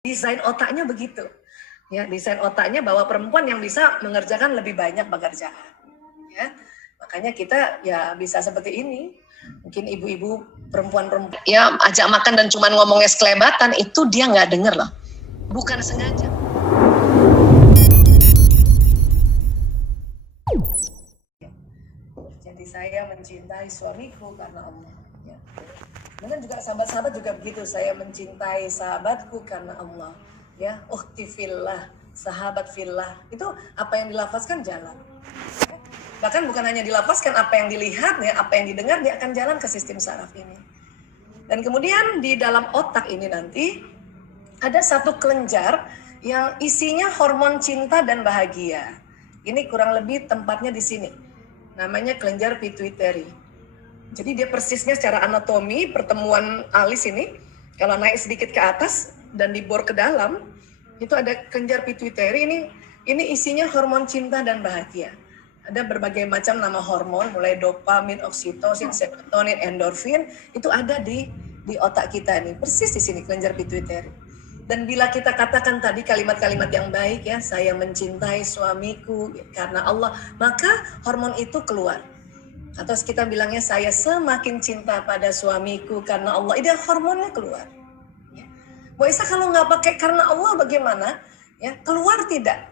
Desain otaknya begitu. Ya, desain otaknya bahwa perempuan yang bisa mengerjakan lebih banyak pekerjaan. Ya. Makanya kita ya bisa seperti ini. Mungkin ibu-ibu perempuan-perempuan ya ajak makan dan cuma ngomongnya sekelebatan, itu dia nggak denger loh. Bukan sengaja. Jadi saya mencintai suamiku karena Allah. Ya. Dan juga sahabat-sahabat juga begitu, saya mencintai sahabatku karena Allah. Ya, ukhti fillah, sahabat fillah. Itu apa yang dilafazkan jalan. Ya. Bahkan bukan hanya dilafazkan, apa yang dilihat, ya, apa yang didengar, dia akan jalan ke sistem saraf ini. Dan kemudian di dalam otak ini nanti ada satu kelenjar yang isinya hormon cinta dan bahagia. Ini kurang lebih tempatnya di sini. Namanya kelenjar pituitary. Jadi dia persisnya secara anatomi, pertemuan alis ini, kalau naik sedikit ke atas dan dibor ke dalam, itu ada kelenjar pituitary ini isinya hormon cinta dan bahagia. Ada berbagai macam nama hormon, mulai dopamin, oksitosin, serotonin, endorfin, itu ada di otak kita nih, persis di sini kelenjar pituitary. Dan bila kita katakan tadi kalimat-kalimat yang baik ya, saya mencintai suamiku karena Allah, maka hormon itu keluar. Atau kita bilangnya saya semakin cinta pada suamiku karena Allah, itu hormonnya keluar. Ya. Bu Isa kalau nggak pakai karena Allah bagaimana? Ya, keluar tidak.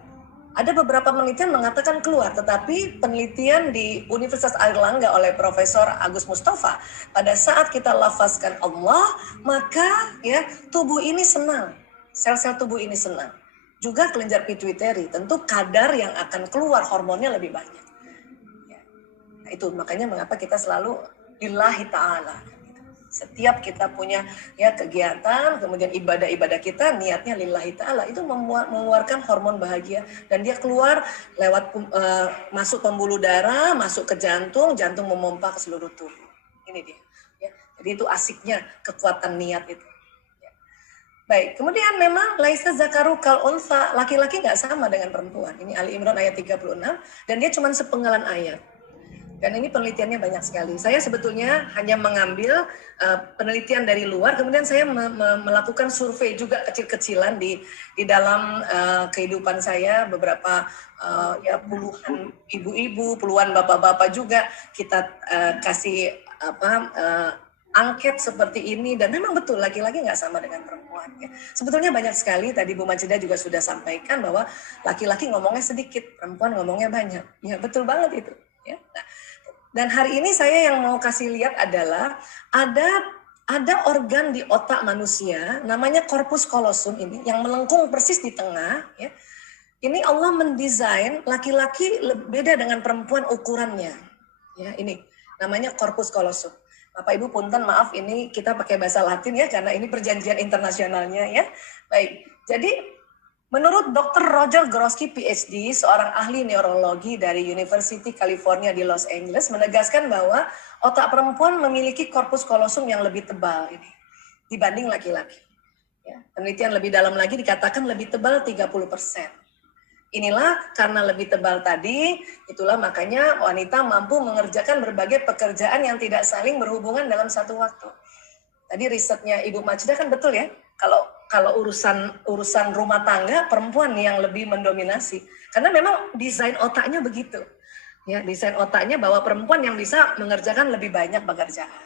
Ada beberapa penelitian mengatakan keluar, tetapi penelitian di Universitas Airlangga oleh Profesor Agus Mustafa, pada saat kita lafazkan Allah, maka ya tubuh ini senang, sel-sel tubuh ini senang. Juga kelenjar pituitary, tentu kadar yang akan keluar hormonnya lebih banyak. Nah, itu makanya mengapa kita selalu lillahi ta'ala. Setiap kita punya ya kegiatan, kemudian ibadah-ibadah kita niatnya lillahi ta'ala, itu mengeluarkan hormon bahagia dan dia keluar lewat masuk pembuluh darah, masuk ke jantung, jantung memompa ke seluruh tubuh. Ini dia. Ya. Jadi itu asiknya kekuatan niat itu. Ya. Baik, kemudian memang laisa zakaru kal unsa, laki-laki nggak sama dengan perempuan. Ini Ali Imran ayat 36 dan dia cuma sepenggalan ayat. Dan ini penelitiannya banyak sekali. Saya sebetulnya hanya mengambil penelitian dari luar, kemudian saya melakukan survei juga kecil-kecilan di dalam kehidupan saya, beberapa ya puluhan ibu-ibu, puluhan bapak-bapak juga kita kasih angket seperti ini, dan memang betul laki-laki nggak sama dengan perempuan. Ya. Sebetulnya banyak sekali, tadi Bu Majidah juga sudah sampaikan bahwa laki-laki ngomongnya sedikit, perempuan ngomongnya banyak. Ya betul banget itu. Ya. Nah, dan hari ini saya yang mau kasih lihat adalah ada organ di otak manusia namanya corpus callosum ini yang melengkung persis di tengah. Ya. Ini Allah mendesain laki-laki beda dengan perempuan ukurannya. Ya, ini namanya corpus callosum. Bapak Ibu punten maaf ini kita pakai bahasa Latin ya karena ini perjanjian internasionalnya ya. Baik, jadi menurut Dr. Roger Grosky PhD, seorang ahli neurologi dari University California di Los Angeles, menegaskan bahwa otak perempuan memiliki korpus kolosum yang lebih tebal ini dibanding laki-laki. Ya, penelitian lebih dalam lagi dikatakan lebih tebal 30%. Inilah karena lebih tebal tadi, itulah makanya wanita mampu mengerjakan berbagai pekerjaan yang tidak saling berhubungan dalam satu waktu. Tadi risetnya Ibu Majidah kan betul ya, kalau urusan rumah tangga perempuan yang lebih mendominasi karena memang desain otaknya begitu ya, desain otaknya bahwa perempuan yang bisa mengerjakan lebih banyak pekerjaan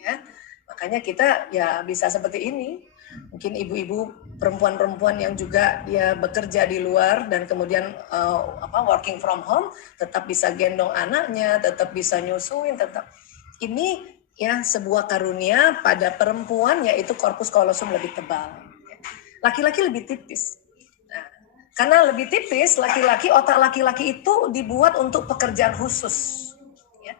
ya, makanya kita ya bisa seperti ini. Mungkin ibu-ibu perempuan-perempuan yang juga dia bekerja di luar dan kemudian working from home tetap bisa gendong anaknya, tetap bisa nyusuin, tetap ini ya sebuah karunia pada perempuan, yaitu korpus kolosum lebih tebal. Laki-laki lebih tipis. Nah, karena lebih tipis, otak laki-laki itu dibuat untuk pekerjaan khusus. Ya.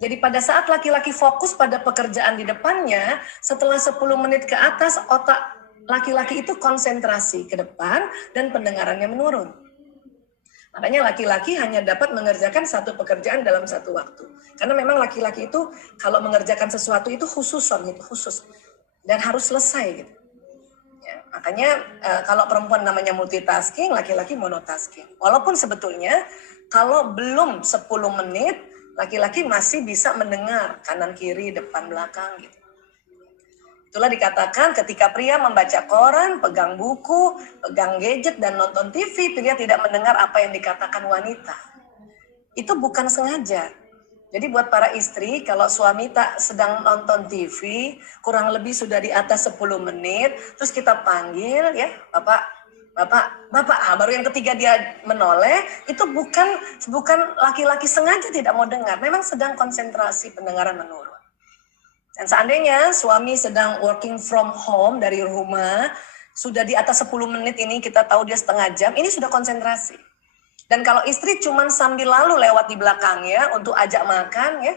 Jadi pada saat laki-laki fokus pada pekerjaan di depannya, setelah 10 menit ke atas, otak laki-laki itu konsentrasi ke depan dan pendengarannya menurun. Makanya laki-laki hanya dapat mengerjakan satu pekerjaan dalam satu waktu. Karena memang laki-laki itu kalau mengerjakan sesuatu itu khusus dan harus selesai gitu. Ya, makanya kalau perempuan namanya multitasking, laki-laki monotasking. Walaupun sebetulnya kalau belum 10 menit, laki-laki masih bisa mendengar kanan kiri, depan belakang gitu. Itulah dikatakan ketika pria membaca koran, pegang buku, pegang gadget, dan nonton TV, pria tidak mendengar apa yang dikatakan wanita. Itu bukan sengaja. Jadi buat para istri, kalau suami tak sedang nonton TV, kurang lebih sudah di atas 10 menit, terus kita panggil, ya, Bapak, baru yang ketiga dia menoleh, itu bukan laki-laki sengaja tidak mau dengar, memang sedang konsentrasi pendengaran menurun. Dan seandainya suami sedang working from home dari rumah, sudah di atas 10 menit ini kita tahu dia setengah jam, ini sudah konsentrasi. Dan kalau istri cuman sambil lalu lewat di belakangnya untuk ajak makan, ya,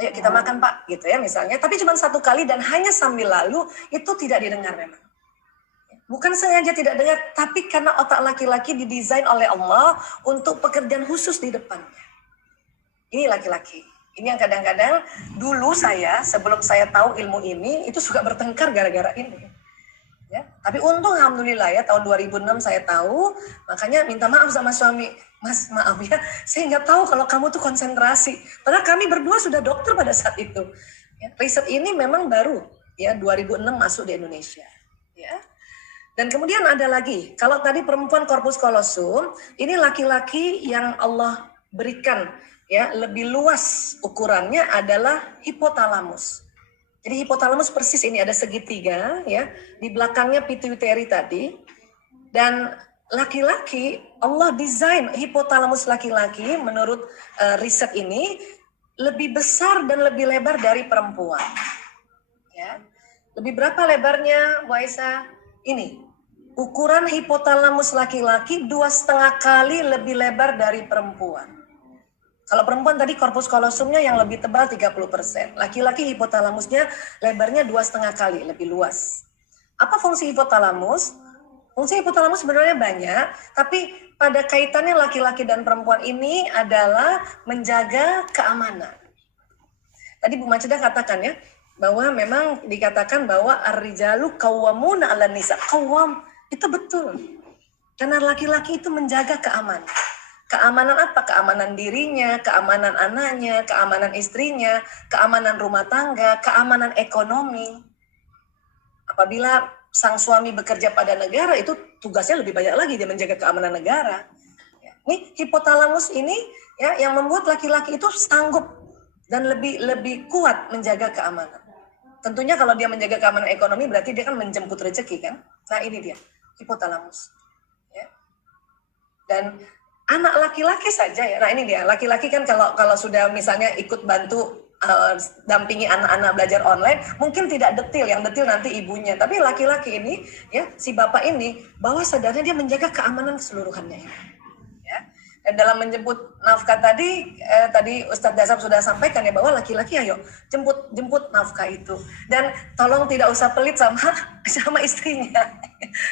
ayo kita makan Pak, gitu ya misalnya, tapi cuma satu kali dan hanya sambil lalu, itu tidak didengar memang. Bukan sengaja tidak dengar, tapi karena otak laki-laki didesain oleh Allah untuk pekerjaan khusus di depannya. Ini laki-laki. Ini yang kadang-kadang dulu saya, sebelum saya tahu ilmu ini, itu suka bertengkar gara-gara ini. Ya, tapi untung alhamdulillah ya, tahun 2006 saya tahu, makanya minta maaf sama suami. Mas, maaf ya, saya nggak tahu kalau kamu tuh konsentrasi. Padahal kami berdua sudah dokter pada saat itu. Ya, riset ini memang baru, ya 2006 masuk di Indonesia. Ya. Dan kemudian ada lagi, kalau tadi perempuan corpus callosum, ini laki-laki yang Allah berikan ya lebih luas ukurannya adalah hipotalamus. Jadi hipotalamus persis ini ada segitiga ya, di belakangnya pituitary tadi. Dan laki-laki Allah desain hipotalamus laki-laki menurut riset ini lebih besar dan lebih lebar dari perempuan. Ya. Lebih berapa lebarnya, Bu Aisyah? Ini. Ukuran hipotalamus laki-laki 2,5 kali lebih lebar dari perempuan. Kalau perempuan tadi corpus callosumnya yang lebih tebal 30%. Laki-laki hipotalamusnya lebarnya 2,5 kali lebih luas. Apa fungsi hipotalamus? Fungsi hipotalamus sebenarnya banyak, tapi pada kaitannya laki-laki dan perempuan ini adalah menjaga keamanan. Tadi Bu Macedah katakan ya, bahwa memang dikatakan bahwa ar-rijalu qawwamuna 'alan nisa. Qawwam itu betul. Karena laki-laki itu menjaga keamanan. Keamanan apa? Keamanan dirinya, keamanan anaknya, keamanan istrinya, keamanan rumah tangga, keamanan ekonomi. Apabila sang suami bekerja pada negara, itu tugasnya lebih banyak lagi, dia menjaga keamanan negara. Ini hipotalamus ini ya yang membuat laki-laki itu sanggup dan lebih kuat menjaga keamanan. Tentunya kalau dia menjaga keamanan ekonomi berarti dia kan menjemput rezeki kan. Nah ini dia hipotalamus. Ya. Dan anak laki-laki saja ya. Nah ini dia, laki-laki kan kalau sudah misalnya ikut bantu dampingi anak-anak belajar online, mungkin tidak detil, yang detil nanti ibunya. Tapi laki-laki ini, ya si bapak ini, bawah sadarnya dia menjaga keamanan keseluruhannya. Ya. Dan dalam menjemput nafkah tadi Ustadz Dasab sudah sampaikan ya bahwa laki-laki ayo jemput nafkah itu. Dan tolong tidak usah pelit sama istrinya.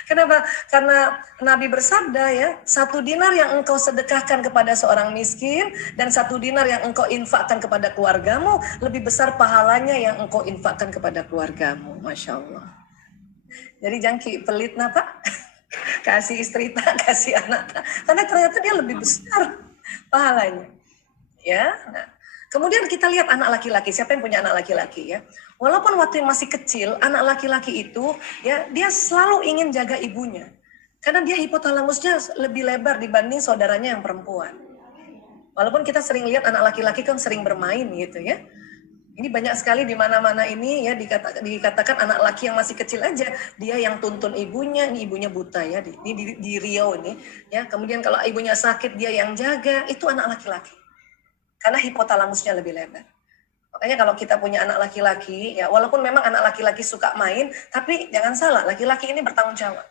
Kenapa? Karena Nabi bersabda ya, 1 dinar yang engkau sedekahkan kepada seorang miskin dan 1 dinar yang engkau infakkan kepada keluargamu lebih besar pahalanya yang engkau infakkan kepada keluargamu. Masya Allah. Jadi jangki pelit Pak. Kasih istri tak, kasih anak tak. Karena ternyata dia lebih besar pahalanya. Ya. Nah, kemudian kita lihat anak laki-laki. Siapa yang punya anak laki-laki ya? Walaupun waktu masih kecil, anak laki-laki itu ya dia selalu ingin jaga ibunya. Karena dia hipotalamusnya lebih lebar dibanding saudaranya yang perempuan. Walaupun kita sering lihat anak laki-laki kan sering bermain gitu ya. Ini banyak sekali di mana-mana ini ya dikatakan anak laki yang masih kecil aja dia yang tuntun ibunya, ini ibunya buta ya di Riau ini ya. Kemudian kalau ibunya sakit dia yang jaga, itu anak laki-laki. Karena hipotalamusnya lebih lebar. Makanya kalau kita punya anak laki-laki ya walaupun memang anak laki-laki suka main, tapi jangan salah, laki-laki ini bertanggung jawab.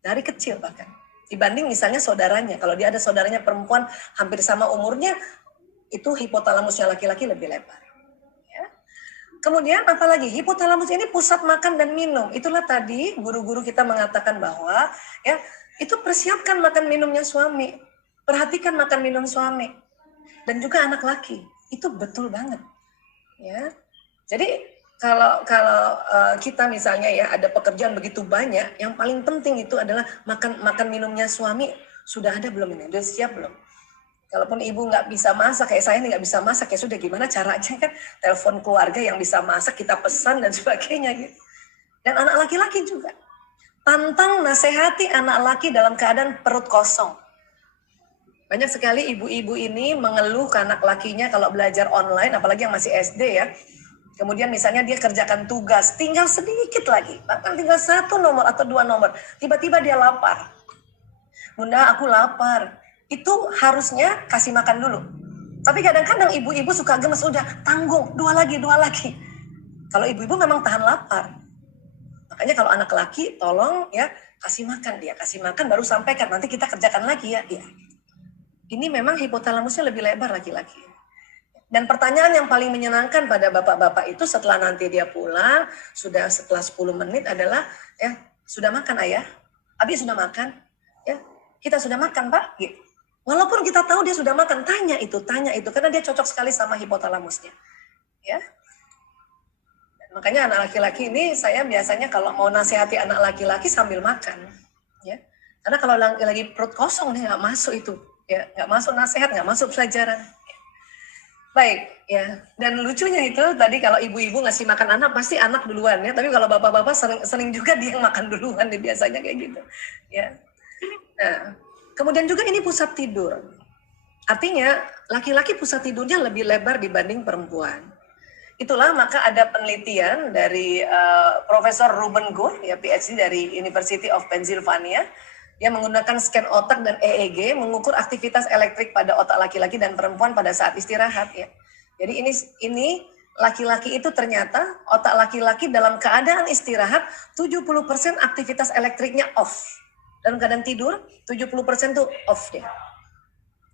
Dari kecil bahkan. Dibanding misalnya saudaranya, kalau dia ada saudaranya perempuan hampir sama umurnya, itu hipotalamusnya laki-laki lebih lebar. Kemudian apalagi hipotalamus ini pusat makan dan minum. Itulah tadi guru-guru kita mengatakan bahwa ya itu persiapkan makan minumnya suami. Perhatikan makan minum suami. Dan juga anak laki. Itu betul banget. Ya. Jadi kalau kita misalnya ya ada pekerjaan begitu banyak, yang paling penting itu adalah makan minumnya suami sudah ada belum ini? Sudah siap belum? Kalaupun ibu nggak bisa masak, kayak saya nggak bisa masak, ya sudah gimana caranya kan? Telepon keluarga yang bisa masak, kita pesan dan sebagainya gitu. Dan anak laki-laki juga. Pantang nasihati anak laki dalam keadaan perut kosong. Banyak sekali ibu-ibu ini mengeluh ke anak lakinya kalau belajar online, apalagi yang masih SD ya. Kemudian misalnya dia kerjakan tugas, tinggal sedikit lagi, bahkan tinggal 1 nomor atau 2 nomor. Tiba-tiba dia lapar. Bunda, aku lapar. Itu harusnya kasih makan dulu. Tapi kadang-kadang ibu-ibu suka gemes, udah tanggung, 2 lagi. Kalau ibu-ibu memang tahan lapar. Makanya kalau anak laki, tolong ya kasih makan dia, kasih makan baru sampaikan, nanti kita kerjakan lagi ya. Ini memang hipotalamusnya lebih lebar laki-laki. Dan pertanyaan yang paling menyenangkan pada bapak-bapak itu setelah nanti dia pulang, sudah setelah 10 menit adalah, ya sudah makan ayah? Abi sudah makan? Ya, kita sudah makan Pak? Gitu. Walaupun kita tahu dia sudah makan, tanya itu, karena dia cocok sekali sama hipotalamusnya. Ya. Makanya anak laki-laki ini saya biasanya kalau mau nasihati anak laki-laki sambil makan, ya. Karena kalau lagi perut kosong nih nggak masuk itu, ya nggak masuk nasihat, nggak masuk pelajaran. Baik, ya. Dan lucunya itu tadi kalau ibu-ibu ngasih makan anak pasti anak duluan ya. Tapi kalau bapak-bapak sering juga dia yang makan duluan nih biasanya kayak gitu, ya. Nah, kemudian juga ini pusat tidur. Artinya laki-laki pusat tidurnya lebih lebar dibanding perempuan. Itulah maka ada penelitian dari Profesor Ruben Gore, ya PhD dari University of Pennsylvania. Dia menggunakan scan otak dan EEG mengukur aktivitas elektrik pada otak laki-laki dan perempuan pada saat istirahat. Ya. Jadi ini laki-laki itu ternyata otak laki-laki dalam keadaan istirahat 70% aktivitas elektriknya off. Dalam keadaan tidur 70% tuh off ya.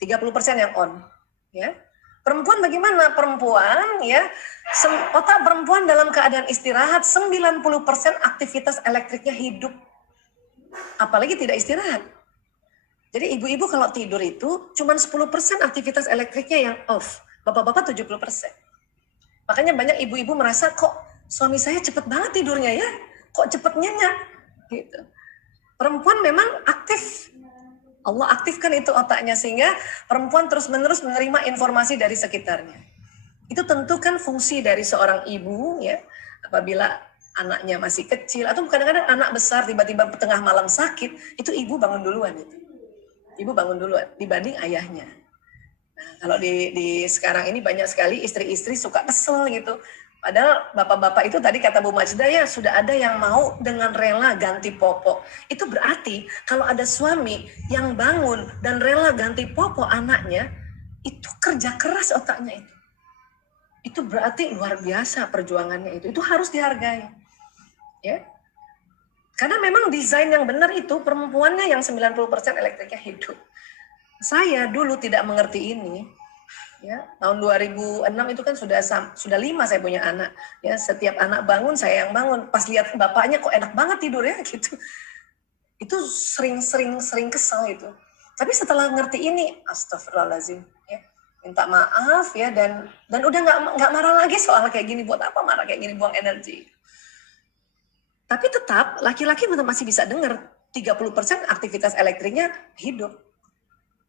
30% yang on. Ya. Perempuan bagaimana? Perempuan ya, otak perempuan dalam keadaan istirahat 90% aktivitas elektriknya hidup. Apalagi tidak istirahat. Jadi ibu-ibu kalau tidur itu cuma 10% aktivitas elektriknya yang off. Bapak-bapak 70%. Makanya banyak ibu-ibu merasa kok suami saya cepet banget tidurnya ya. Kok cepet nyenyak. Gitu. Perempuan memang aktif. Allah aktifkan itu otaknya sehingga perempuan terus-menerus menerima informasi dari sekitarnya. Itu tentu kan fungsi dari seorang ibu ya. Apabila anaknya masih kecil atau kadang-kadang anak besar tiba-tiba tengah malam sakit, itu ibu bangun duluan itu. Ibu bangun duluan dibanding ayahnya. Nah, kalau di sekarang ini banyak sekali istri-istri suka kesel gitu. Padahal bapak-bapak itu tadi kata Bu Majda ya sudah ada yang mau dengan rela ganti popok. Itu berarti kalau ada suami yang bangun dan rela ganti popok anaknya, itu kerja keras otaknya itu. Itu berarti luar biasa perjuangannya itu. Itu harus dihargai. Ya. Karena memang desain yang benar itu perempuannya yang 90% elektriknya hidup. Saya dulu tidak mengerti ini. Ya, tahun 2006 itu kan sudah 5 saya punya anak. Ya, setiap anak bangun saya yang bangun. Pas lihat bapaknya kok enak banget tidur ya gitu. Itu sering kesal itu. Tapi setelah ngerti ini, astagfirullahaladzim, ya, minta maaf ya dan udah nggak marah lagi soal kayak gini. Buat apa marah kayak gini, buang energi. Tapi tetap laki-laki masih bisa dengar 30% aktivitas elektriknya hidup.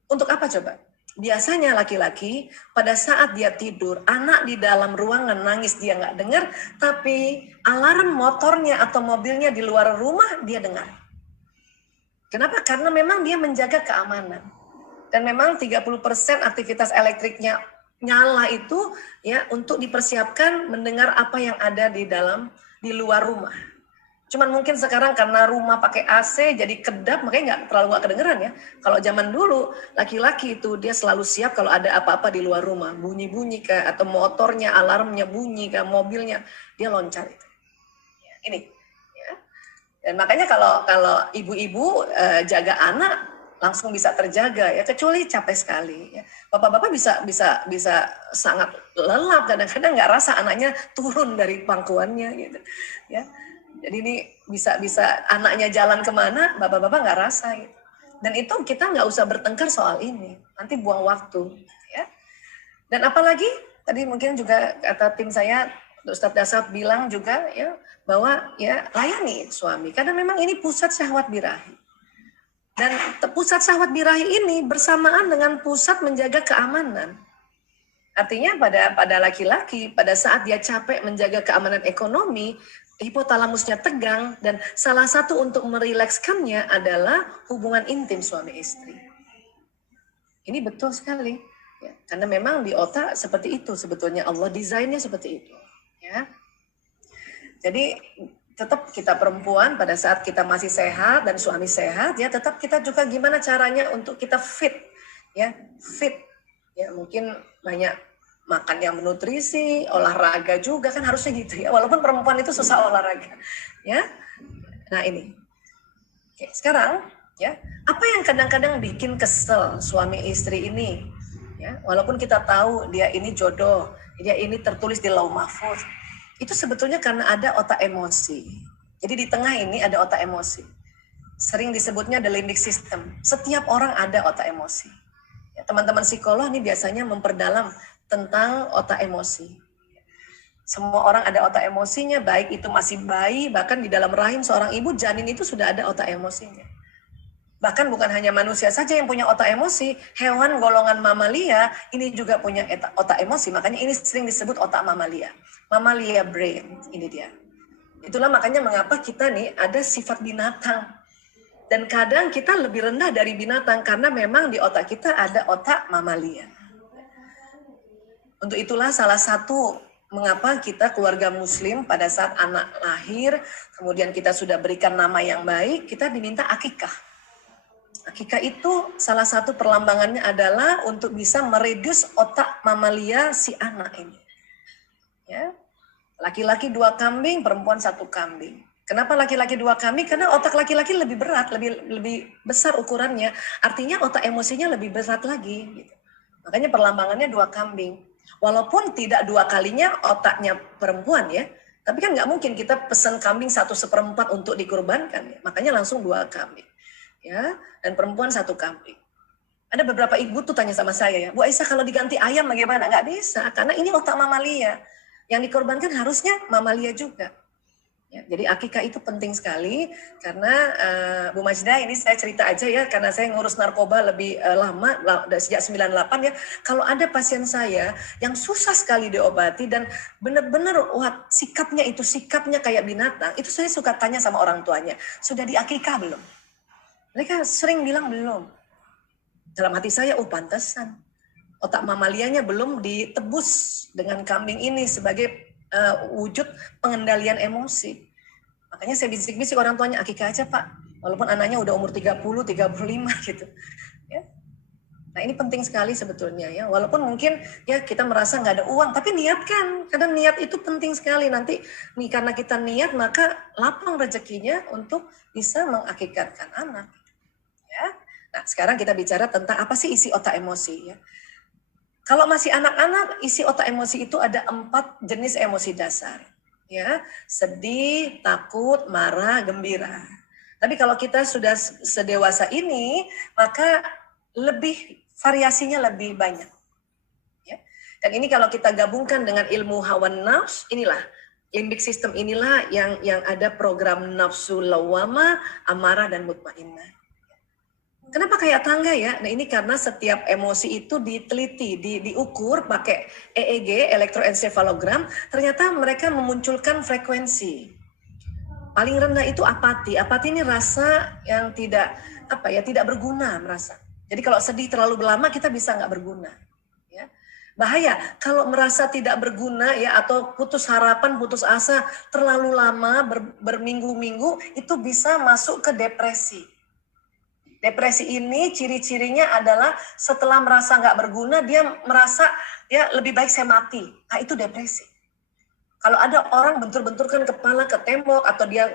Untuk apa coba? Biasanya laki-laki pada saat dia tidur, anak di dalam ruangan nangis dia nggak dengar, tapi alarm motornya atau mobilnya di luar rumah dia dengar. Kenapa? Karena memang dia menjaga keamanan. Dan memang 30% aktivitas elektriknya nyala itu ya untuk dipersiapkan mendengar apa yang ada di luar rumah. Cuman mungkin sekarang karena rumah pakai AC jadi kedap makanya nggak kedengeran ya. Kalau zaman dulu laki-laki itu dia selalu siap kalau ada apa-apa di luar rumah, bunyi-bunyi kah atau motornya alarmnya bunyi kah, mobilnya dia loncat itu. Ya, ini ya. Dan makanya kalau ibu-ibu jaga anak langsung bisa terjaga ya, kecuali capek sekali ya. Bapak-bapak bisa sangat lelap kadang-kadang nggak rasa anaknya turun dari pangkuannya gitu ya. Jadi ini bisa anaknya jalan kemana, bapak-bapak nggak rasa. Gitu. Dan itu kita nggak usah bertengkar soal ini, nanti buang waktu. Ya. Dan apalagi tadi mungkin juga kata tim saya, Ustadz Dasaf bilang juga ya bahwa ya layani suami, karena memang ini pusat syahwat birahi. Dan pusat syahwat birahi ini bersamaan dengan pusat menjaga keamanan. Artinya pada laki-laki pada saat dia capek menjaga keamanan ekonomi, hipotalamusnya tegang, dan salah satu untuk merilekskannya adalah hubungan intim suami istri. Ini betul sekali, ya, karena memang di otak seperti itu sebetulnya, Allah desainnya seperti itu. Ya. Jadi tetap kita perempuan pada saat kita masih sehat dan suami sehat, ya tetap kita juga gimana caranya untuk kita fit, ya fit, ya mungkin banyak makan yang bernutrisi, olahraga juga kan harusnya gitu ya. Walaupun perempuan itu susah olahraga, ya. Nah ini, oke, sekarang ya apa yang kadang-kadang bikin kesel suami istri ini, ya walaupun kita tahu dia ini jodoh, dia ini tertulis di Lauh Mahfuz, itu sebetulnya karena ada otak emosi. Jadi di tengah ini ada otak emosi. Sering disebutnya the limbic system. Setiap orang ada otak emosi. Ya, teman-teman psikolog ini biasanya memperdalam tentang otak emosi. Semua orang ada otak emosinya, baik itu masih bayi, bahkan di dalam rahim seorang ibu, janin itu sudah ada otak emosinya. Bahkan bukan hanya manusia saja yang punya otak emosi, hewan golongan mamalia ini juga punya otak emosi. Makanya ini sering disebut otak mamalia. Mamalia brain, ini dia. Itulah makanya mengapa kita nih ada sifat binatang. Dan kadang kita lebih rendah dari binatang karena memang di otak kita ada otak mamalia. Untuk itulah salah satu mengapa kita keluarga muslim pada saat anak lahir, kemudian kita sudah berikan nama yang baik, kita diminta akikah. Akikah itu salah satu perlambangannya adalah untuk bisa mereduce otak mamalia si anak ini. Ya. Laki-laki 2 kambing, perempuan 1 kambing. Kenapa laki-laki 2 kambing? Karena otak laki-laki lebih berat, lebih besar ukurannya. Artinya otak emosinya lebih berat lagi. Gitu. Makanya perlambangannya 2 kambing. Walaupun tidak 2 kalinya otaknya perempuan ya, tapi kan nggak mungkin kita pesan kambing 1/4 untuk dikurbankan. Ya. Makanya langsung 2 kambing. Ya, dan perempuan 1 kambing. Ada beberapa ibu tuh tanya sama saya ya, Bu Aisyah kalau diganti ayam bagaimana? Nggak bisa, karena ini otak mamalia. Yang dikorbankan harusnya mamalia juga. Ya, jadi akikah itu penting sekali karena Bu Majda ini saya cerita aja ya, karena saya ngurus narkoba lebih lama sejak 98 ya. Kalau ada pasien saya yang susah sekali diobati dan benar-benar sikapnya kayak binatang, itu saya suka tanya sama orang tuanya, sudah diakikah belum? Mereka sering bilang belum. Dalam hati saya, pantesan. Otak mamalianya belum ditebus dengan kambing ini sebagai wujud pengendalian emosi. Makanya saya bisik-bisik orang tuanya, akikah aja Pak. Walaupun anaknya udah umur 30, 35 gitu. Ya. Nah ini penting sekali sebetulnya ya. Walaupun mungkin ya kita merasa nggak ada uang, tapi niatkan. Karena niat itu penting sekali. Nanti karena kita niat maka lapang rezekinya untuk bisa mengakikatkan anak. Ya. Nah sekarang kita bicara tentang apa sih isi otak emosi ya. Kalau masih anak-anak, isi otak emosi itu ada 4 jenis emosi dasar. Ya, sedih, takut, marah, gembira. Tapi kalau kita sudah sedewasa ini, maka variasinya lebih banyak. Ya. Dan ini kalau kita gabungkan dengan ilmu hawa nafs, inilah limbic system inilah yang ada program nafsu lawama, amarah dan mutmainnah. Kenapa kayak tangga ya? Nah ini karena setiap emosi itu diteliti, diukur pakai EEG, elektroencephalogram, ternyata mereka memunculkan frekuensi. Paling rendah itu apati. Apati ini rasa yang tidak berguna merasa. Jadi kalau sedih terlalu lama kita bisa nggak berguna. Ya. Bahaya kalau merasa tidak berguna ya atau putus harapan, putus asa terlalu lama berminggu-minggu itu bisa masuk ke depresi. Depresi ini ciri-cirinya adalah setelah merasa nggak berguna, dia merasa ya lebih baik saya mati. Nah itu depresi. Kalau ada orang bentur-benturkan kepala ke tembok atau dia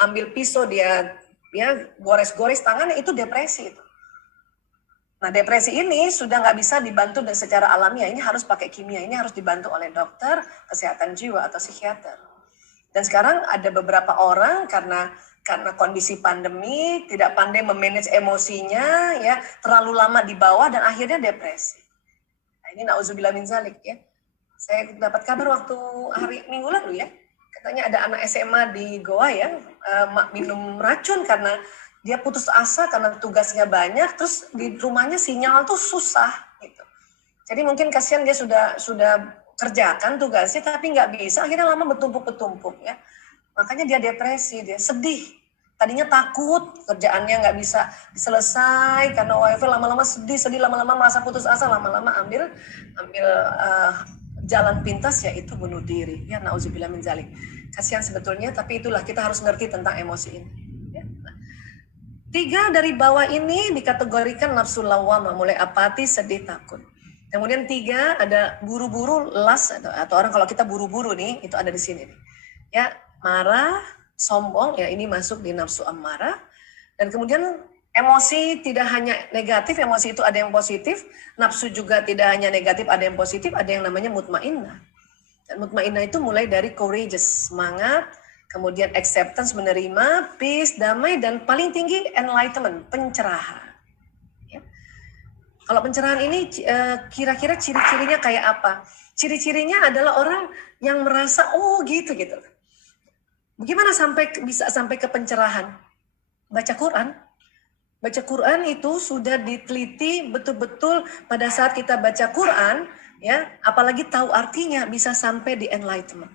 ambil pisau dia gores-gores tangannya, itu depresi itu. Nah depresi ini sudah nggak bisa dibantu secara alamiah, ini harus pakai kimia, ini harus dibantu oleh dokter kesehatan jiwa atau psikiater. Dan sekarang ada beberapa orang karena kondisi pandemi tidak pandai memanage emosinya ya, terlalu lama di bawah dan akhirnya depresi. Nah, ini nauzubillah min zalik ya. Saya dapat kabar waktu hari Minggu lalu ya, katanya ada anak SMA di Goa ya minum racun karena dia putus asa karena tugasnya banyak, terus di rumahnya sinyal tuh susah gitu. Jadi mungkin kasihan dia sudah kerjakan tugasnya tapi nggak bisa, akhirnya lama bertumpuk-tumpuk ya. Makanya dia depresi, dia sedih. Tadinya takut kerjaannya nggak bisa selesai karena WiFi, lama-lama sedih, lama-lama merasa putus asa, lama-lama ambil jalan pintas, yaitu bunuh diri. Ya, nauzubillah min dzalik. Kasihan sebetulnya, tapi itulah kita harus ngerti tentang emosi ini. Ya. Nah, 3 dari bawah ini dikategorikan nafsu lawamah, mulai apati, sedih, takut. Kemudian 3 ada buru-buru, las, atau orang kalau kita buru-buru nih, itu ada di sini nih. Ya, marah, sombong, ya ini masuk di nafsu ammarah. Dan kemudian emosi tidak hanya negatif, emosi itu ada yang positif, nafsu juga tidak hanya negatif, ada yang positif, ada yang namanya mutmainnah. Dan mutmainnah itu mulai dari courageous, semangat, kemudian acceptance, menerima, peace, damai, dan paling tinggi enlightenment, pencerahan. Ya. Kalau pencerahan ini kira-kira ciri-cirinya kayak apa? Ciri-cirinya adalah orang yang merasa, oh gitu. Bagaimana bisa sampai ke pencerahan? Baca Quran. Baca Quran itu sudah diteliti betul-betul pada saat kita baca Quran, ya, apalagi tahu artinya bisa sampai di enlightenment.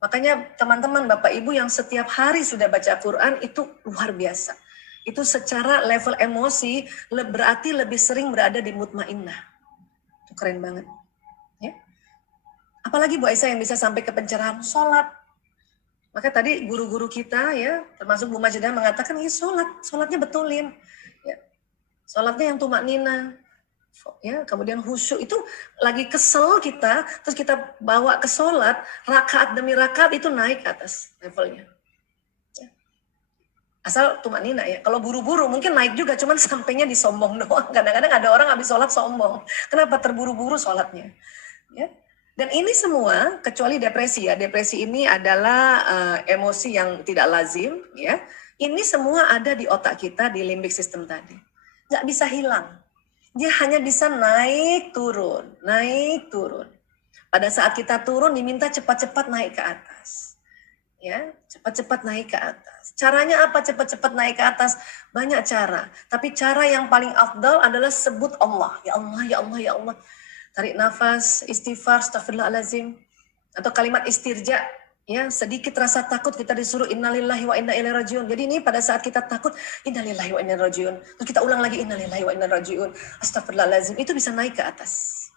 Makanya teman-teman, Bapak Ibu yang setiap hari sudah baca Quran itu luar biasa. Itu secara level emosi berarti lebih sering berada di mutmainnah. Itu keren banget. Ya. Apalagi Bu Aisyah yang bisa sampai ke pencerahan, sholat. Maka tadi guru-guru kita ya, termasuk Bu Majedah mengatakan, ya sholatnya betulin. Ya. Sholatnya yang tumak nina. Ya, kemudian khusyuk itu lagi kesel kita, terus kita bawa ke sholat, rakaat demi rakaat itu naik ke atas levelnya. Ya. Asal tumak nina ya. Kalau buru-buru mungkin naik juga, cuman sampainya disombong doang. Kadang-kadang ada orang habis sholat sombong. Kenapa terburu-buru sholatnya? Ya. Dan ini semua kecuali depresi ya. Depresi ini adalah emosi yang tidak lazim ya. Ini semua ada di otak kita, di limbic system tadi. Nggak bisa hilang. Dia hanya bisa naik turun. Pada saat kita turun diminta cepat-cepat naik ke atas. Ya, cepat-cepat naik ke atas. Caranya apa cepat-cepat naik ke atas? Banyak cara. Tapi cara yang paling afdal adalah sebut Allah. Ya Allah, ya Allah, ya Allah. Tarik nafas, istighfar, astagfirullahaladzim. Atau kalimat istirja, ya sedikit rasa takut kita disuruh innalillahi wa inna ilaihi rajiun. Jadi ini pada saat kita takut, innalillahi wa inna ilaihi rajiun. Terus kita ulang lagi innalillahi wa inna ilaihi rajiun. Astagfirullahaladzim, itu bisa naik ke atas.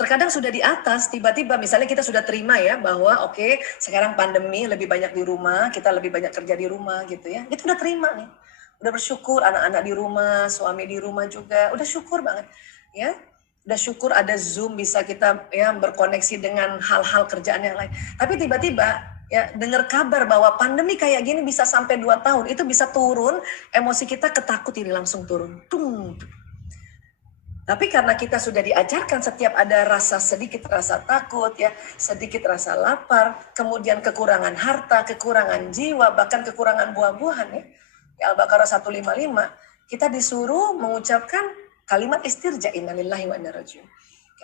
Terkadang sudah di atas, tiba-tiba misalnya kita sudah terima ya, bahwa oke, sekarang pandemi lebih banyak di rumah, kita lebih banyak kerja di rumah gitu ya. Kita udah terima nih. Udah bersyukur anak-anak di rumah, suami di rumah juga, udah syukur banget. Ya, udah syukur ada Zoom bisa kita ya berkoneksi dengan hal-hal kerjaan yang lain. Tapi tiba-tiba ya dengar kabar bahwa pandemi kayak gini bisa sampai 2 tahun, itu bisa turun, emosi kita ketakut ini langsung turun. Tapi karena kita sudah diajarkan setiap ada rasa sedikit rasa takut ya, sedikit rasa lapar, kemudian kekurangan harta, kekurangan jiwa, bahkan kekurangan buah-buahan ya. Di Al-Baqarah 155, kita disuruh mengucapkan kalimat istirja innalillahi wa inna ilaihi rajiun.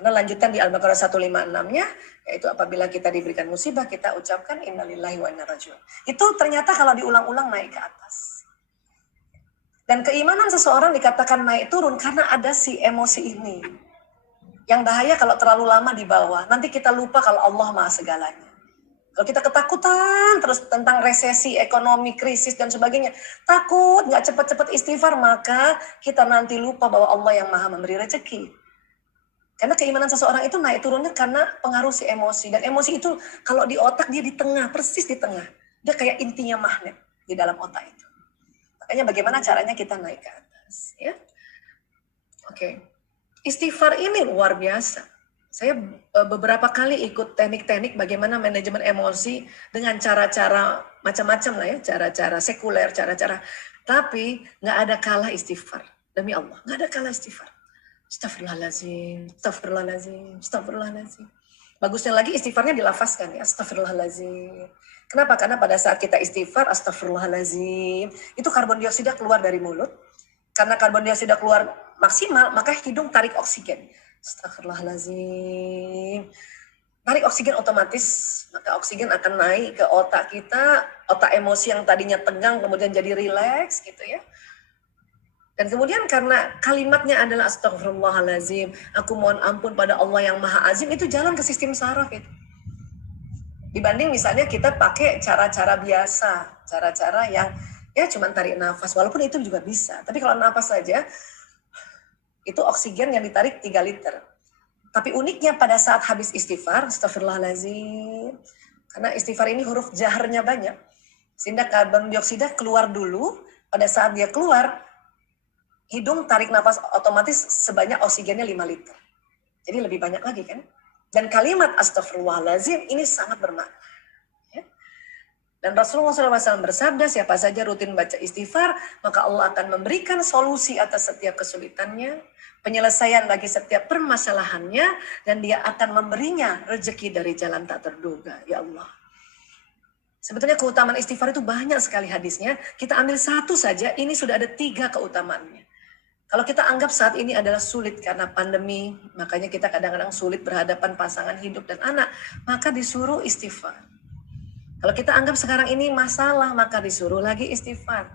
Karena lanjutan di Al-Baqarah 156-nya, yaitu apabila kita diberikan musibah, kita ucapkan innalillahi wa inna ilaihi rajiun. Itu ternyata kalau diulang-ulang naik ke atas. Dan keimanan seseorang dikatakan naik turun karena ada si emosi ini. Yang bahaya kalau terlalu lama di bawah. Nanti kita lupa kalau Allah Maha segalanya. Kalau kita ketakutan terus tentang resesi, ekonomi, krisis, dan sebagainya, takut, nggak cepat-cepat istighfar, maka kita nanti lupa bahwa Allah yang Maha memberi rezeki. Karena keimanan seseorang itu naik turunnya karena pengaruh si emosi. Dan emosi itu kalau di otak dia di tengah, persis di tengah. Dia kayak intinya magnet di dalam otak itu. Makanya bagaimana caranya kita naik ke atas. Ya? Oke. Istighfar ini luar biasa. Saya beberapa kali ikut teknik-teknik bagaimana manajemen emosi dengan cara-cara macam-macam lah ya, cara-cara sekuler, cara-cara. Tapi nggak ada kalah istighfar. Demi Allah, nggak ada kalah istighfar. Astagfirullahaladzim, astagfirullahaladzim, astagfirullahaladzim. Bagusnya lagi istighfarnya dilafazkan ya, astagfirullahaladzim. Kenapa? Karena pada saat kita istighfar, astagfirullahaladzim, itu karbon dioksida keluar dari mulut. Karena karbon dioksida keluar maksimal, maka hidung tarik oksigen. Astagfirullahaladzim. Tarik oksigen otomatis, maka oksigen akan naik ke otak kita, otak emosi yang tadinya tegang kemudian jadi rileks gitu ya. Dan kemudian karena kalimatnya adalah astagfirullahaladzim, aku mohon ampun pada Allah yang Maha Azim, itu jalan ke sistem saraf itu. Dibanding misalnya kita pakai cara-cara biasa, cara-cara yang ya cuma tarik nafas, walaupun itu juga bisa. Tapi kalau nafas saja, itu oksigen yang ditarik 3 liter. Tapi uniknya pada saat habis istighfar, astagfirullahaladzim, karena istighfar ini huruf jaharnya banyak, sehingga karbon dioksida keluar dulu. Pada saat dia keluar, hidung tarik nafas otomatis sebanyak oksigennya 5 liter. Jadi lebih banyak lagi kan. Dan kalimat astagfirullahaladzim ini sangat bermakna. Ya. Dan Rasulullah SAW bersabda, siapa saja rutin baca istighfar, maka Allah akan memberikan solusi atas setiap kesulitannya, penyelesaian bagi setiap permasalahannya, dan dia akan memberinya rezeki dari jalan tak terduga. Ya Allah. Sebetulnya keutamaan istighfar itu banyak sekali hadisnya. Kita ambil satu saja, ini sudah ada 3 keutamaannya. Kalau kita anggap saat ini adalah sulit karena pandemi, makanya kita kadang-kadang sulit berhadapan pasangan hidup dan anak, maka disuruh istighfar. Kalau kita anggap sekarang ini masalah, maka disuruh lagi istighfar.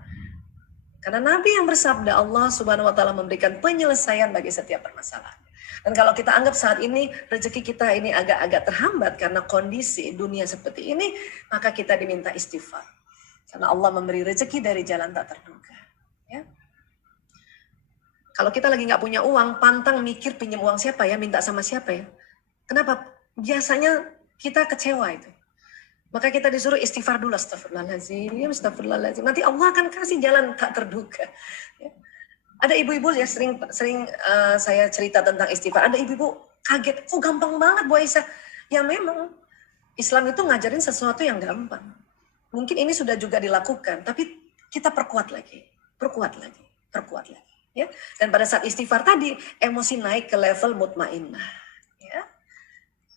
Karena Nabi yang bersabda, Allah Subhanahu wa Ta'ala memberikan penyelesaian bagi setiap permasalahan. Dan kalau kita anggap saat ini rezeki kita ini agak-agak terhambat karena kondisi dunia seperti ini, maka kita diminta istighfar. Karena Allah memberi rezeki dari jalan tak terduga. Ya. Kalau kita lagi nggak punya uang, pantang mikir pinjam uang siapa ya, minta sama siapa ya. Kenapa? Biasanya kita kecewa itu. Maka kita disuruh istighfar dulu, astagfirullahaladzim, astagfirullahaladzim. Nanti Allah akan kasih jalan tak terduga. Ya. Ada ibu-ibu ya sering saya cerita tentang istighfar. Ada ibu-ibu kaget, kok gampang banget Bu Aisyah. Ya memang Islam itu ngajarin sesuatu yang gampang. Mungkin ini sudah juga dilakukan, tapi kita perkuat lagi, perkuat lagi, perkuat lagi. Ya. Dan pada saat istighfar tadi, emosi naik ke level mutmainnah. Ya.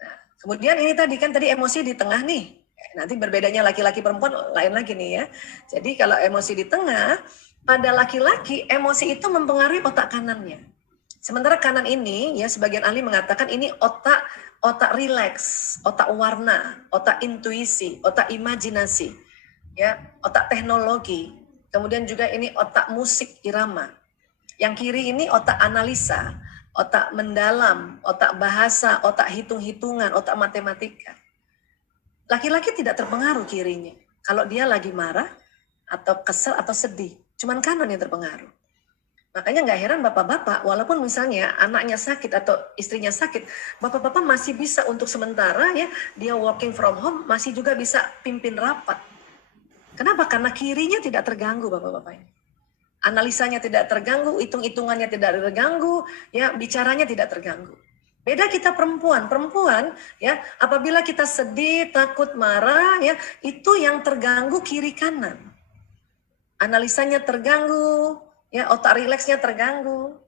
Nah, kemudian ini tadi emosi di tengah nih. Nanti berbedanya laki-laki perempuan lain lagi nih ya. Jadi kalau emosi di tengah, pada laki-laki emosi itu mempengaruhi otak kanannya. Sementara kanan ini ya sebagian ahli mengatakan ini otak rileks, otak warna, otak intuisi, otak imajinasi, ya, otak teknologi. Kemudian juga ini otak musik irama. Yang kiri ini otak analisa, otak mendalam, otak bahasa, otak hitung-hitungan, otak matematika. Laki-laki tidak terpengaruh kirinya. Kalau dia lagi marah, atau kesel, atau sedih. Cuman kanan yang terpengaruh. Makanya nggak heran bapak-bapak, walaupun misalnya anaknya sakit atau istrinya sakit, bapak-bapak masih bisa untuk sementara ya, dia working from home, masih juga bisa pimpin rapat. Kenapa? Karena kirinya tidak terganggu bapak-bapak ini. Analisanya tidak terganggu, hitung-hitungannya tidak terganggu, ya bicaranya tidak terganggu. Beda kita perempuan ya apabila kita sedih, takut, marah ya itu yang terganggu kiri kanan. Analisanya terganggu, ya otak rileksnya terganggu.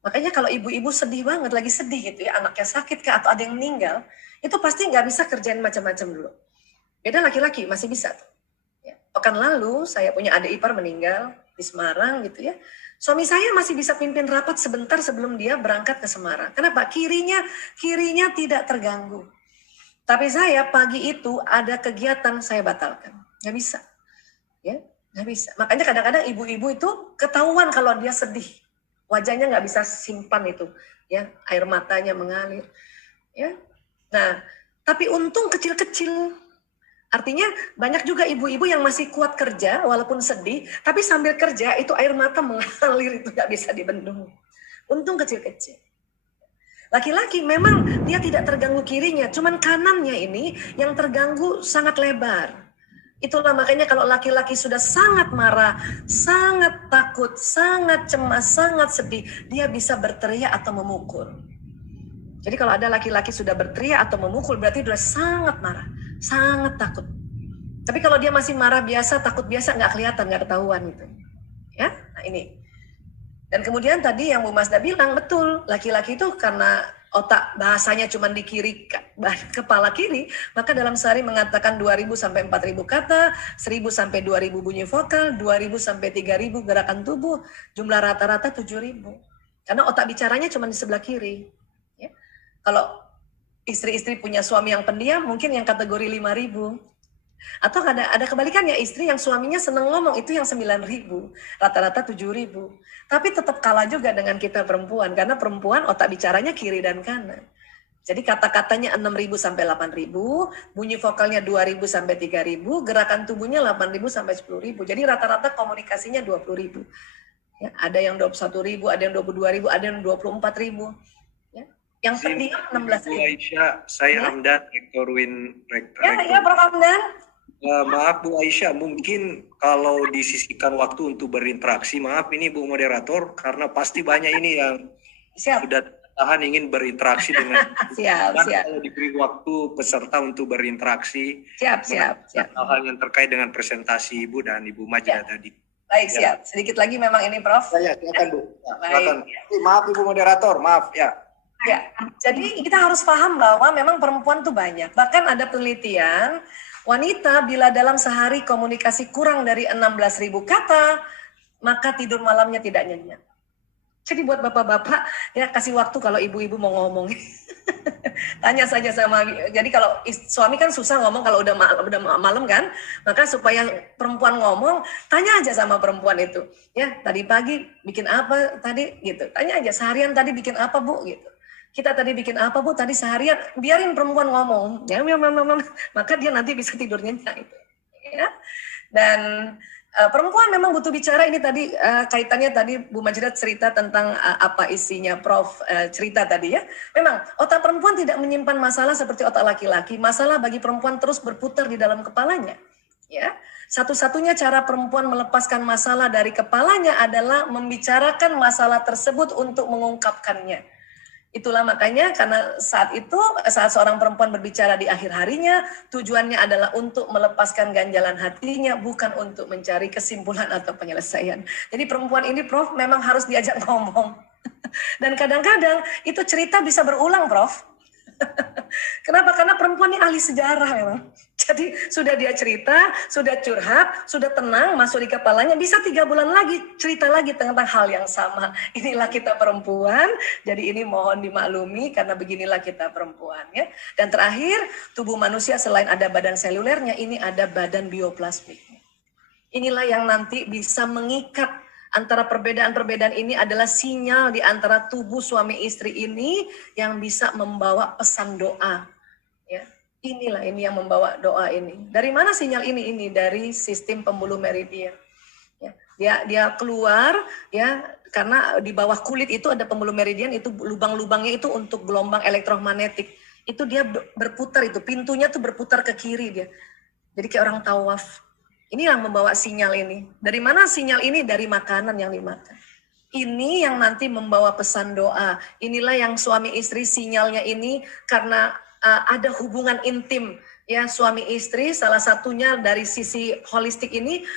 Makanya kalau ibu-ibu sedih banget, lagi sedih gitu ya, anaknya sakit kah atau ada yang meninggal, itu pasti nggak bisa kerjain macam-macam dulu. Beda laki-laki masih bisa. Ya. Pekan lalu saya punya adik ipar meninggal di Semarang gitu ya. Suami saya masih bisa pimpin rapat sebentar sebelum dia berangkat ke Semarang. Kenapa? Kirinya tidak terganggu. Tapi saya pagi itu ada kegiatan saya batalkan. Nggak bisa. Ya, nggak bisa. Makanya kadang-kadang ibu-ibu itu ketahuan kalau dia sedih. Wajahnya nggak bisa simpan itu. Ya, air matanya mengalir. Ya. Nah, tapi untung kecil-kecil. Artinya banyak juga ibu-ibu yang masih kuat kerja walaupun sedih, tapi sambil kerja itu air mata mengalir itu nggak bisa dibendung. Untung kecil-kecil. Laki-laki memang dia tidak terganggu kirinya, cuman kanannya ini yang terganggu sangat lebar. Itulah makanya kalau laki-laki sudah sangat marah, sangat takut, sangat cemas, sangat sedih, dia bisa berteriak atau memukul. Jadi kalau ada laki-laki sudah berteriak atau memukul berarti sudah sangat marah. Sangat takut. Tapi kalau dia masih marah biasa, takut biasa, nggak kelihatan, nggak ketahuan gitu. Ya, nah ini. Dan kemudian tadi yang Bu Masda bilang betul, laki-laki itu karena otak bahasanya cuma di kiri, kepala kiri, maka dalam sehari mengatakan 2.000 sampai 4.000 kata, 1.000 sampai 2.000 bunyi vokal, 2.000 sampai 3.000 gerakan tubuh, jumlah rata-rata 7.000. Karena otak bicaranya cuma di sebelah kiri. Ya. Kalau istri-istri punya suami yang pendiam, mungkin yang kategori 5.000. Atau ada kebalikannya, istri yang suaminya seneng ngomong, itu yang 9.000. Rata-rata 7.000. Tapi tetap kalah juga dengan kita perempuan, karena perempuan otak bicaranya kiri dan kanan. Jadi kata-katanya 6.000 sampai 8.000, bunyi vokalnya 2.000 sampai 3.000, gerakan tubuhnya 8.000 sampai 10.000. Jadi rata-rata komunikasinya 20.000. Ya, ada yang 21.000, ada yang 22.000, ada yang 24.000. Ya. Yang terdiam 16.000. Aisyah, saya Hamdan, Rektor Win. Ya, Prof. Hamdan. Maaf Bu Aisyah, mungkin kalau disisihkan waktu untuk berinteraksi, maaf ini Bu Moderator, karena pasti banyak ini yang sudah tahan ingin berinteraksi dengan siap. Kalau diberi waktu peserta untuk berinteraksi, siap. Hal-hal yang terkait dengan presentasi Ibu dan Ibu Majda tadi. Baik, siap. Sedikit lagi memang ini, Prof. Ya, silakan Bu. Ya, silakan. Maaf Ibu Moderator, maaf ya. Ya, jadi kita harus paham bahwa memang perempuan tuh banyak. Bahkan ada penelitian, wanita bila dalam sehari komunikasi kurang dari 16.000 kata, maka tidur malamnya tidak nyenyak. Jadi buat bapak-bapak, ya kasih waktu kalau ibu-ibu mau ngomong. Tanya saja sama, jadi kalau suami kan susah ngomong kalau udah malam kan, maka supaya perempuan ngomong, tanya aja sama perempuan itu. Ya, tadi pagi bikin apa tadi gitu. Tanya aja, seharian tadi bikin apa Bu gitu. Kita tadi bikin apa Bu tadi seharian, biarin perempuan ngomong. Ya, maka dia nanti bisa tidur nyenyak itu. Ya. Dan perempuan memang butuh bicara, ini tadi kaitannya tadi Bu Majda cerita tentang apa isinya Prof cerita tadi ya. Memang otak perempuan tidak menyimpan masalah seperti otak laki-laki. Masalah bagi perempuan terus berputar di dalam kepalanya. Ya, satu-satunya cara perempuan melepaskan masalah dari kepalanya adalah membicarakan masalah tersebut untuk mengungkapkannya. Itulah makanya karena saat seorang perempuan berbicara di akhir harinya, tujuannya adalah untuk melepaskan ganjalan hatinya, bukan untuk mencari kesimpulan atau penyelesaian. Jadi perempuan ini, Prof, memang harus diajak ngomong. Dan kadang-kadang itu cerita bisa berulang, Prof. Kenapa? Karena perempuan ini ahli sejarah memang. Jadi sudah dia cerita, sudah curhat, sudah tenang, masuk di kepalanya, bisa 3 bulan lagi cerita lagi tentang hal yang sama. Inilah kita perempuan, jadi ini mohon dimaklumi karena beginilah kita perempuan ya. Dan terakhir, tubuh manusia selain ada badan selulernya, ini ada badan bioplasmiknya. Inilah yang nanti bisa mengikat antara perbedaan-perbedaan ini adalah sinyal di antara tubuh suami istri ini yang bisa membawa pesan doa. Ya, inilah ini yang membawa doa ini. Dari mana sinyal ini? Ini dari sistem pembuluh meridian. Ya, dia keluar ya karena di bawah kulit itu ada pembuluh meridian, itu lubang-lubangnya itu untuk gelombang elektromagnetik. Itu dia berputar, itu pintunya tuh berputar ke kiri dia. Jadi kayak orang tawaf. Ini yang membawa sinyal ini. Dari mana sinyal ini? Dari makanan yang dimakan. Ini yang nanti membawa pesan doa. Inilah yang suami istri sinyalnya ini karena ada hubungan intim. Ya, suami istri salah satunya dari sisi holistik ini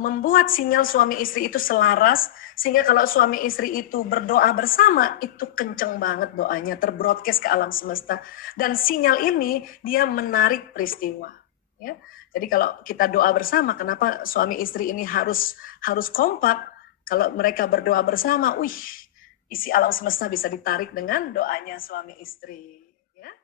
membuat sinyal suami istri itu selaras. Sehingga kalau suami istri itu berdoa bersama, itu kenceng banget doanya. Terbroadcast ke alam semesta. Dan sinyal ini dia menarik peristiwa. Ya. Jadi kalau kita doa bersama, kenapa suami istri ini harus kompak? Kalau mereka berdoa bersama, isi alam semesta bisa ditarik dengan doanya suami istri. Ya.